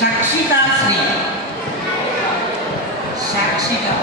సాక్షిగా శ్రీ సాక్షిగా